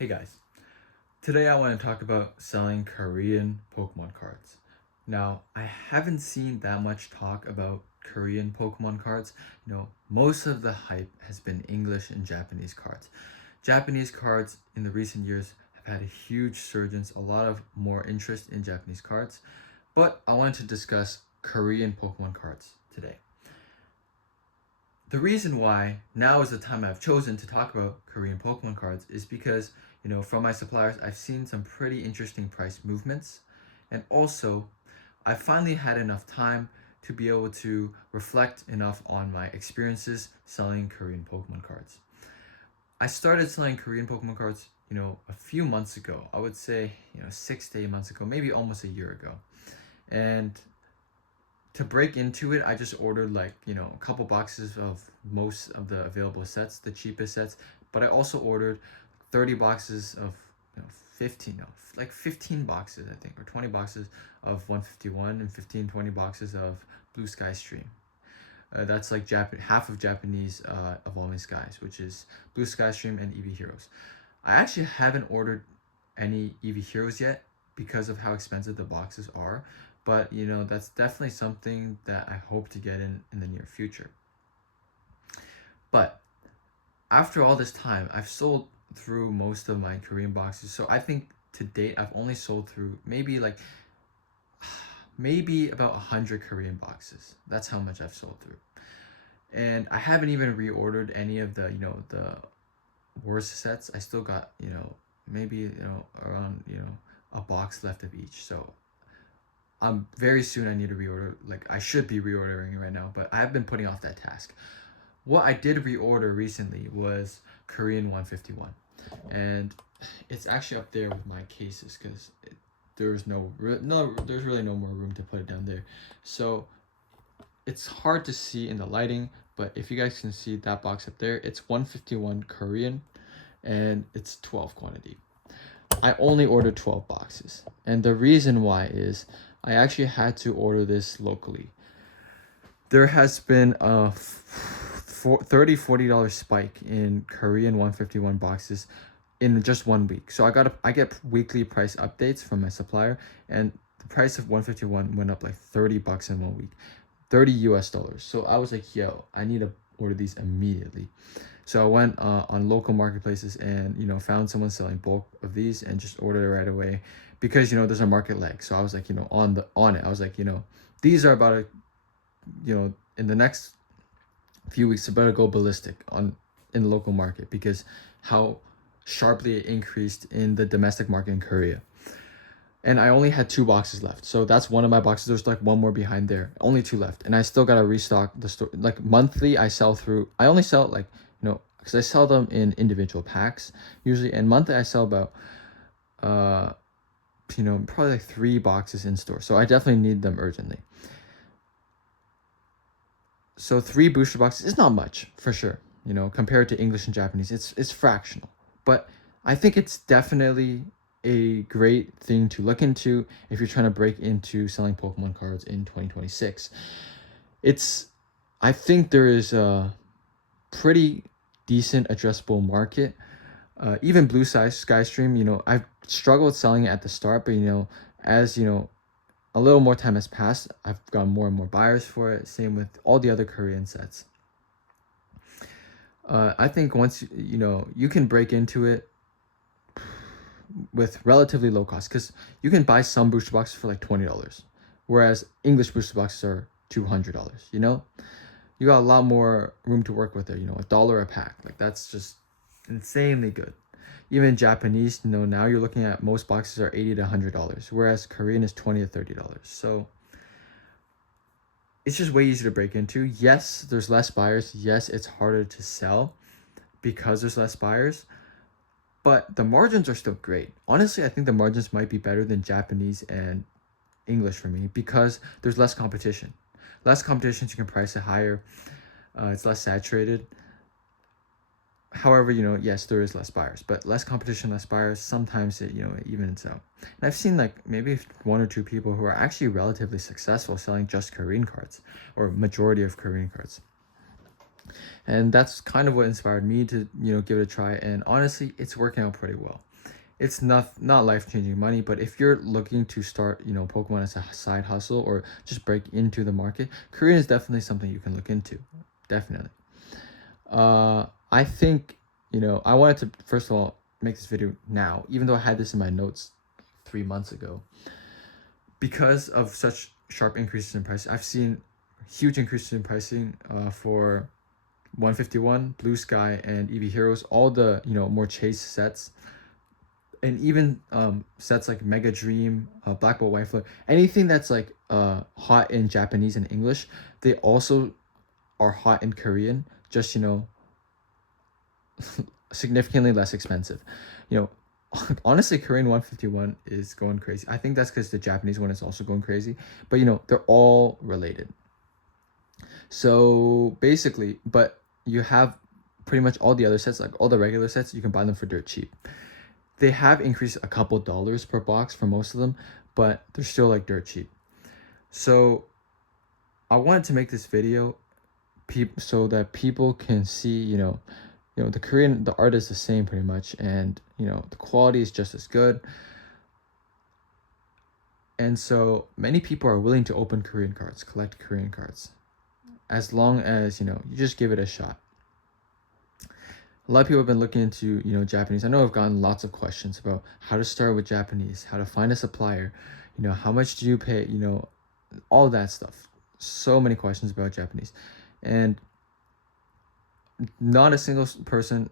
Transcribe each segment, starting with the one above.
Hey guys, today I want to talk about selling Korean Pokemon cards. Now, I haven't seen that much talk about Korean Pokemon cards. Most of the hype has been English and Japanese cards. Japanese cards in the recent years have had a huge surgence, a lot of more interest in Japanese cards, but I wanted to discuss Korean Pokemon cards today. The reason why now is the time I've chosen to talk about Korean Pokemon cards is because, from my suppliers, I've seen some pretty interesting price movements. And also, I finally had enough time to be able to reflect enough on my experiences selling Korean Pokemon cards. I started selling Korean Pokemon cards, a few months ago. I would say, 6 to 8 months ago, maybe almost a year ago. And to break into it, I just ordered a couple boxes of most of the available sets, the cheapest sets. But I also ordered 30 boxes of 15, no, like 15 boxes, I think, or 20 boxes of 151 and 20 boxes of Blue Sky Stream. That's like half of Japanese Evolving Skies, which is Blue Sky Stream and Eevee Heroes. I actually haven't ordered any Eevee Heroes yet because of how expensive the boxes are. But that's definitely something that I hope to get in the near future. But after all this time, I've sold through most of my Korean boxes. So I think to date I've only sold through maybe about 100 Korean boxes. That's how much I've sold through. And I haven't even reordered any of the worst sets. I still got, maybe, around, a box left of each. So very soon I need to reorder. Like, I should be reordering it right now, but I've been putting off that task. What I did reorder recently was Korean 151, and it's actually up there with my cases because there's there's really no more room to put it down there. So it's hard to see in the lighting, but if you guys can see that box up there, it's 151 Korean, and it's 12 quantity. I only ordered 12 boxes, and the reason why is I actually had to order this locally. There has been a $30-$40 spike in Korean 151 boxes in just 1 week. So I get weekly price updates from my supplier, and the price of 151 went up like $30 in 1 week, $30 US. So I was like, yo, I need to order these immediately. So I went on local marketplaces and found someone selling bulk of these and just ordered it right away because there's a market lag. So I was like on it. I was like these are about to in the next few weeks about to go ballistic in the local market because how sharply it increased in the domestic market in Korea. And I only had 2 boxes left. So that's one of my boxes. There's like one more behind there. Only 2 left. And I still gotta restock the store. Like monthly, I only sell because I sell them in individual packs usually. And monthly, I sell about, probably like 3 boxes in store. So I definitely need them urgently. So 3 booster boxes is not much for sure. Compared to English and Japanese, it's fractional. But I think it's definitely a great thing to look into if you're trying to break into selling Pokemon cards in 2026. I think there is a pretty decent addressable market. Even Blue Sky Stream, I've struggled selling it at the start, but as a little more time has passed, I've got more and more buyers for it. Same with all the other Korean sets. I think once you can break into it with relatively low cost because you can buy some booster boxes for like $20, whereas English booster boxes are $200. You got a lot more room to work with there. $1 a pack, like that's just insanely good. Even Japanese, now you're looking at most boxes are $80 to $100, whereas Korean is $20 to $30. So it's just way easier to break into. Yes, there's less buyers. Yes, it's harder to sell because there's less buyers. But the margins are still great. Honestly, I think the margins might be better than Japanese and English for me because there's less competition. Less competition, so you can price it higher. It's less saturated. However, yes, there is less buyers, but less competition, less buyers, sometimes it evens out. And I've seen like maybe 1 or 2 people who are actually relatively successful selling just Korean cards or majority of Korean cards. And that's kind of what inspired me to give it a try, and honestly it's working out pretty well. It's not life-changing money, but if you're looking to start, Pokemon as a side hustle or just break into the market, Korean is definitely something you can look into. Definitely. I think, I wanted to first of all make this video now, even though I had this in my notes 3 months ago. Because of such sharp increases in price, I've seen huge increases in pricing for 151, Blue Sky, and Eevee Heroes, all the, more chase sets, and even sets like Mega Dream, Black Bolt White Flare, anything that's like hot in Japanese and English, they also are hot in Korean, just significantly less expensive. You know, honestly, Korean 151 is going crazy. I think that's because the Japanese one is also going crazy, but they're all related. So basically, but you have pretty much all the other sets, like all the regular sets, you can buy them for dirt cheap. They have increased a couple dollars per box for most of them, but they're still like dirt cheap. So I wanted to make this video so that people can see, the art is the same pretty much, and the quality is just as good. And so many people are willing to open Korean cards, collect Korean cards, as long as you just give it a shot. A lot of people have been looking into Japanese. I know I've gotten lots of questions about how to start with Japanese, how to find a supplier, how much do you pay, all that stuff. So many questions about Japanese, and not a single person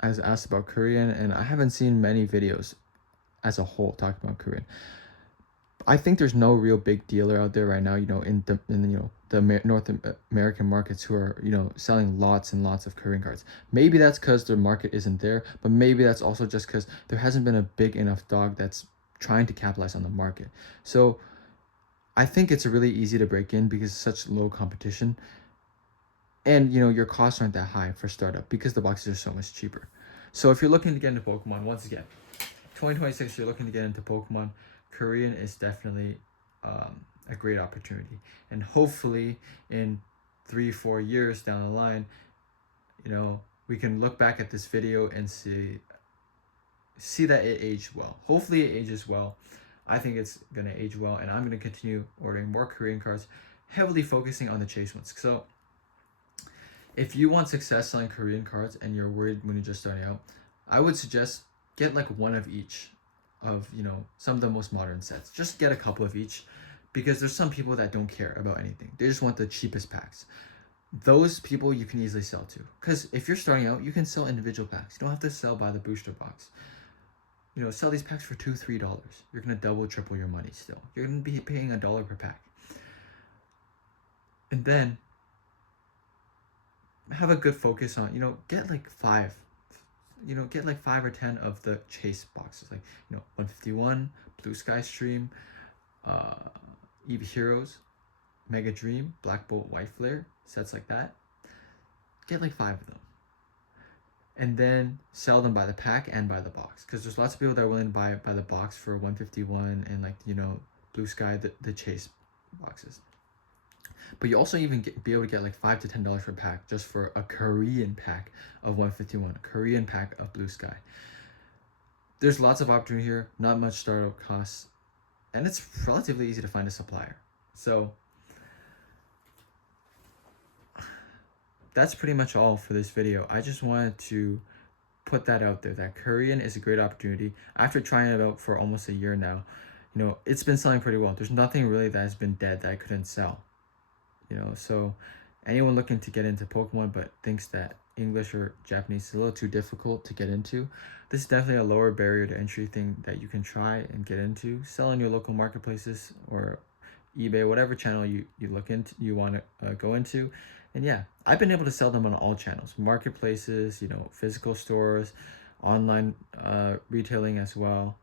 has asked about Korean, and I haven't seen many videos as a whole talking about Korean. I think there's no real big dealer out there right now, in the North American markets who are, selling lots and lots of Korean cards. Maybe that's because the market isn't there, but maybe that's also just because there hasn't been a big enough dog that's trying to capitalize on the market. So I think it's really easy to break in because it's such low competition. And your costs aren't that high for startup because the boxes are so much cheaper. So if you're looking to get into Pokemon, once again, 2026, you're looking to get into Pokemon, Korean is definitely a great opportunity. And hopefully in 3-4 years down the line, we can look back at this video and see that it aged well. Hopefully it ages well. I think it's gonna age well, and I'm gonna continue ordering more Korean cards, heavily focusing on the chase ones. So if you want success selling Korean cards and you're worried when you're just starting out, I would suggest get like one of each of some of the most modern sets. Just get a couple of each, because there's some people that don't care about anything. They just want the cheapest packs. Those people you can easily sell to, because if you're starting out, you can sell individual packs. You don't have to sell by the booster box. Sell these packs for $2-3. You're gonna double, triple your money still. You're gonna be paying $1 per pack. And then have a good focus on, get like 5 or 10 of the chase boxes, like 151, Blue Sky Stream, Eevee Heroes, Mega Dream, Black Bolt White Flare, sets like that. Get like 5 of them, and then sell them by the pack and by the box, because there's lots of people that are willing to buy it by the box for 151 and like Blue Sky, the chase boxes. But you also even be able to get like $5 to $10 per pack just for a Korean pack of 151, a Korean pack of Blue Sky. There's lots of opportunity here, not much startup costs, and it's relatively easy to find a supplier. So that's pretty much all for this video. I just wanted to put that out there, that Korean is a great opportunity. After trying it out for almost a year now, it's been selling pretty well. There's nothing really that has been dead that I couldn't sell. So anyone looking to get into Pokemon but thinks that English or Japanese is a little too difficult to get into, this is definitely a lower barrier to entry thing that you can try and get into. Sell in your local marketplaces or eBay, whatever channel you want to go into. And yeah, I've been able to sell them on all channels, marketplaces, physical stores, online retailing as well.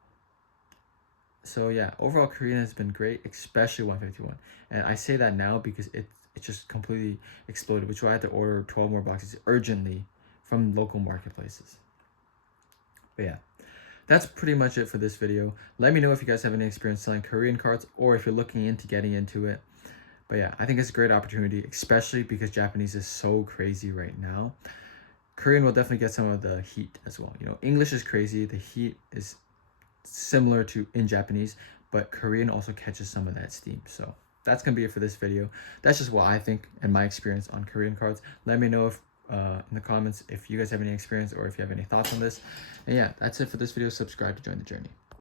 So yeah, overall Korean has been great, especially 151. And I say that now because it just completely exploded, which is why I had to order 12 more boxes urgently from local marketplaces. But yeah, that's pretty much it for this video. Let me know if you guys have any experience selling Korean cards or if you're looking into getting into it. But yeah, I think it's a great opportunity, especially because Japanese is so crazy right now. Korean will definitely get some of the heat as well. English is crazy. The heat is similar to in Japanese, but Korean also catches some of that steam. So that's gonna be it for this video. That's just what I think and my experience on Korean cards. Let me know if in the comments if you guys have any experience or if you have any thoughts on this. And yeah, that's it for this video. Subscribe to join the journey.